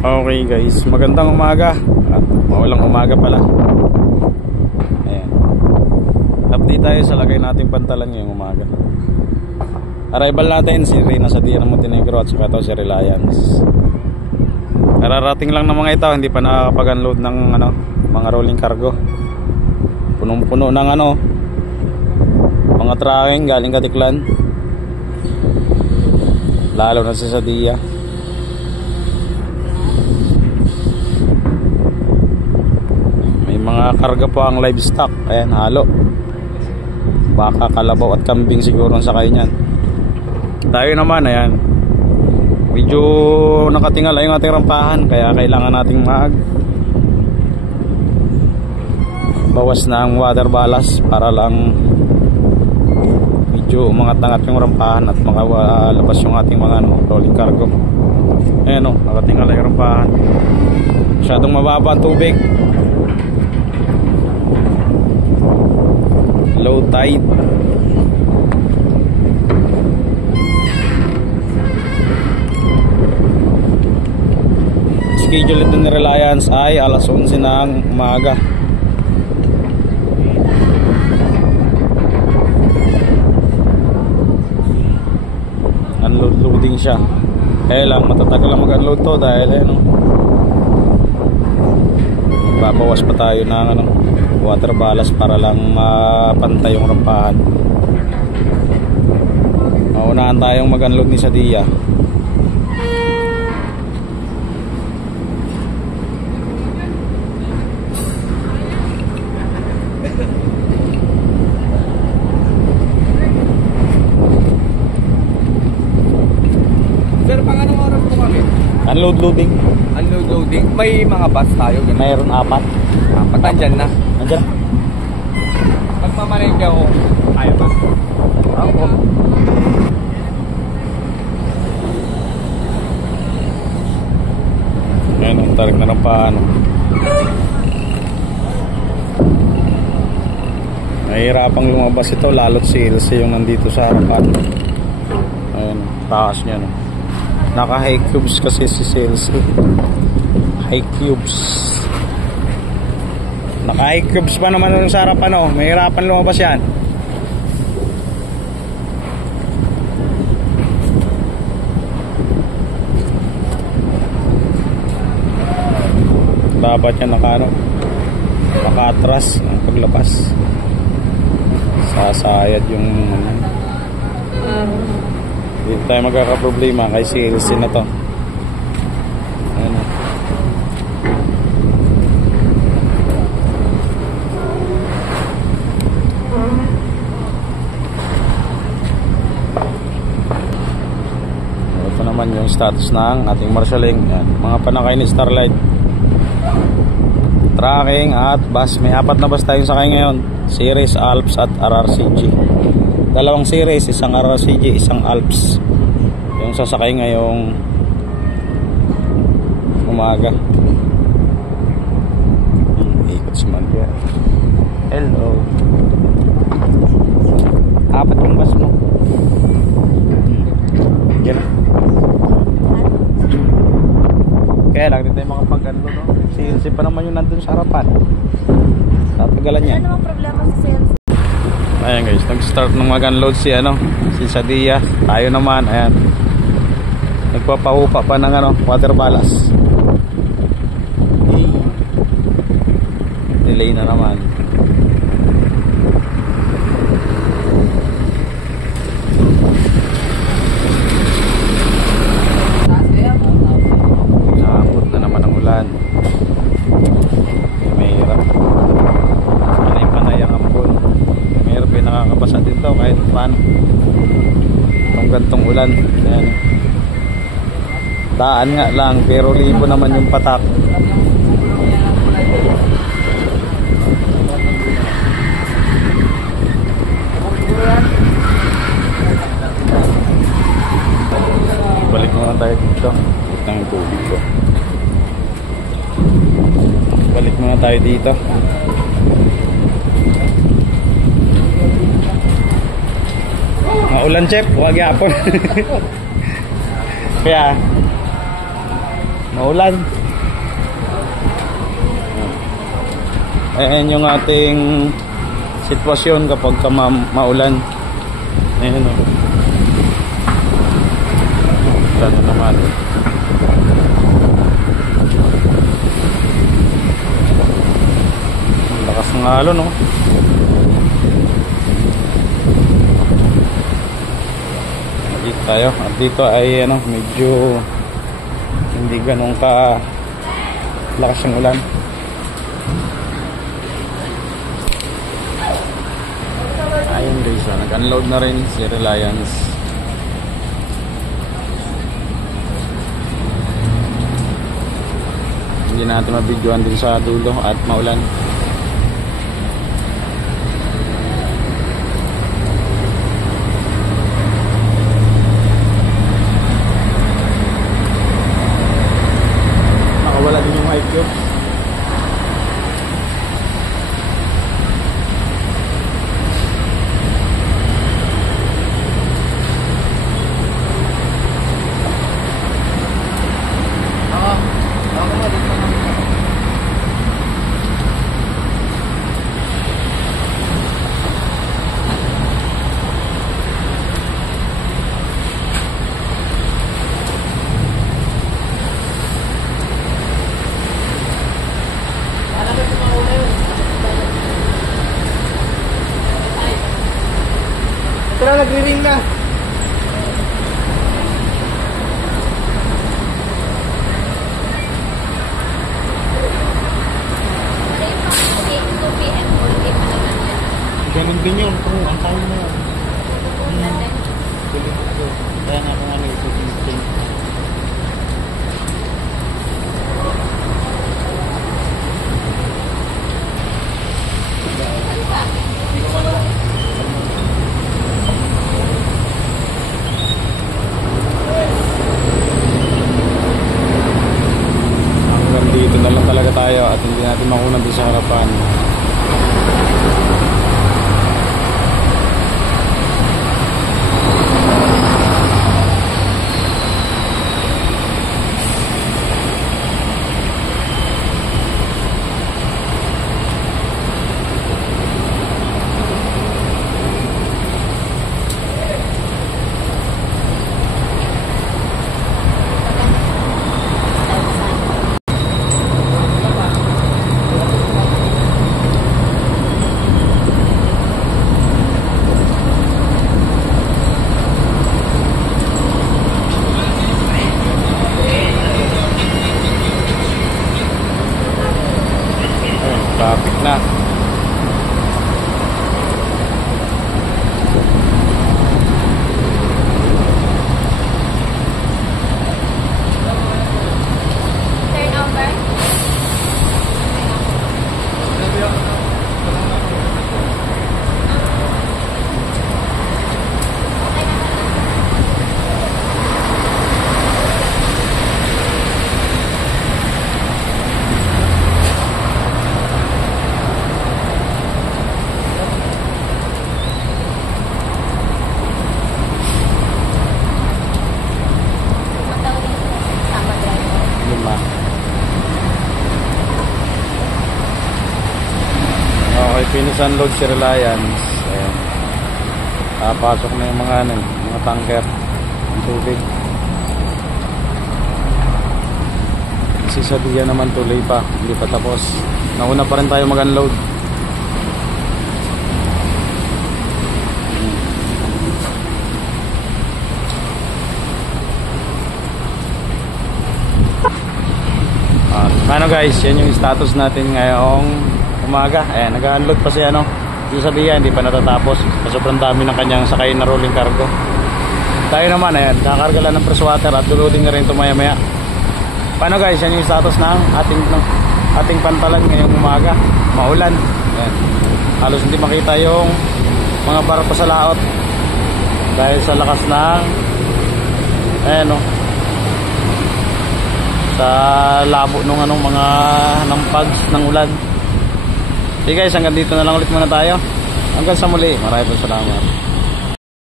Okay guys, magandang umaga. At mawalang umaga pala. Ayan. Update tayo sa lagay natin pantalan ngayong umaga. Arrival natin si Reyna sa Dia ng Montenegro at saka ito si Reliance. Nararating lang ng mga ito, hindi pa nakakapag-unload ng mga rolling cargo. Punong-puno ng mga tracking galing Katiklan. Lalo na sa Dia. Mga karga po ang livestock. Ayan, halo. Baka, kalabaw at kambing siguro ang sakay niyan. Tayo naman, ayan, medyo nakatingala yung ating rampahan, kaya kailangan nating bawas ng water ballast para lang medyo umangat-angat yung rampahan at makalabas yung ating mga rolling cargo. Ayan nakatingala yung rampahan. Masyadong mababa ang tubig. Low tide. Schedule ito ni Reliance ay alas 11 ng umaga. Unloading siya. Kaya lang matatagal lang mag-unload to dahil babawas pa tayo ng water ballast para lang mapantay yung rampahan. Maunahan tayong mag-unload ni Sadia. Sir, pang anong oras po kami? Unloading. Unloading? May mga bus tayo? Ganun. Mayroon 4. Andyan na. Andyan. Pagmamalengke ako, kaya ba? Ako. Ayan ang tarik na rampahan. Nahihirapang lumabas ito lalo't si Ilse yung nandito sa harapan. Ayan, taas niya naka high cubes kasi si Ilse. High cubes. Naka high cubes pa naman yung sa harapan mahirapan lumabas yan. Dapat yan naka-atras ang paglabas. Sasayad yung hindi tayo magkakaproblema kay si Ilse na to. Ayan ito naman yung status ng ating marshaling. Ayan, mga panakay ni Starlight, tracking at bus. May 4 na bus tayong sakay ngayon, Series, Alps at RRCG. Dalawang series, isang RRCG, isang Alps yung sasakay ngayong umaga. Ikot si Mandia. Hello. 4 yung bus mo. Yan. Kaya lang dito yung mga pag-ano si pa naman yung nandun sa harapan. Tatagalan niya. Ano namang problema sa sales? Ayan guys, nag-start ng mag-unload si Sadia. Tayo naman, ayan, nagpapahupa pa ng water ballast. Delay na naman. Nakapot na naman ang ulan. Mahirap. Panay-panay ang ambon. Mayroon pa nakakabasa dito kahit paano itong gantong ulan. Ayan. Daan nga lang pero libo naman yung patak. Balik muna tayo dito. Ito ang tubig ko. Balik muna tayo dito. Maulan, Chef, huwag yapon. Kaya maulan. Ayan yung ating sitwasyon kapag maulan. Ayan o. Ulan na naman. Ang lakas ng alon no. Dito tayo. At dito ay ano, medyo hindi ganun ka lakas yung ulan. Ayun guys, nag-unload na rin si Reliance. Hindi natin mabidyoan din sa dulo at maulan. Nakawala din yung IQ. Tara, nagre-ring na. Ganun din yun, pero ang tawag na yun. Kaya nga kung ano ito, ting-ting. Hanggang dito na lang talaga tayo at hindi natin makunan din sa harapan. Traffic na. Turn over. Lima. Okay, finish-unload si Reliance. Ayan. Pasok na yung mga tanker ng tubig. Si Sadia naman tuloy pa, hindi pa tapos. Nauna pa rin tayo mag-unload. Ano guys, yan yung status natin ngayong umaga. Ayan, nag-unload pa si yung Sadia, hindi pa natatapos. Sobrang dami ng kanyang sakay na rolling cargo. Tayo naman, ayan, kakarga lang ng freshwater at loading na rin ito maya maya. Paano guys, yan yung status ng ating pantalan ngayong umaga. Maulan. Ayan. Halos hindi makita yung mga barko sa laot dahil sa lakas ng sa labo nung mga pags ng ulan. Okay guys, hanggang dito na lang ulit muna tayo. Hanggang sa muli. Maraming salamat.